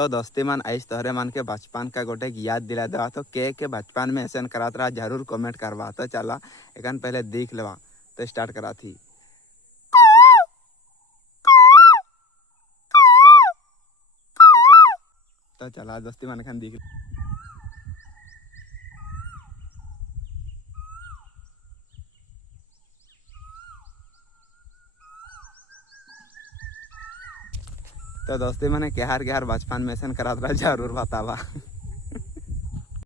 तो दोस्ती मन आइस तोहरे मन के बचपन का गोटे याद दिला देवा तो के बचपन में ऐसा करात रहा जरूर कमेंट करवा। तो चला एकन पहले देख लेवा तो स्टार्ट करा थी। तो चला दोस्ती मन खान देख तो दोस्ती मैंने केहार केहार बचपन में ऐसा करात रहा जरूर बतावा।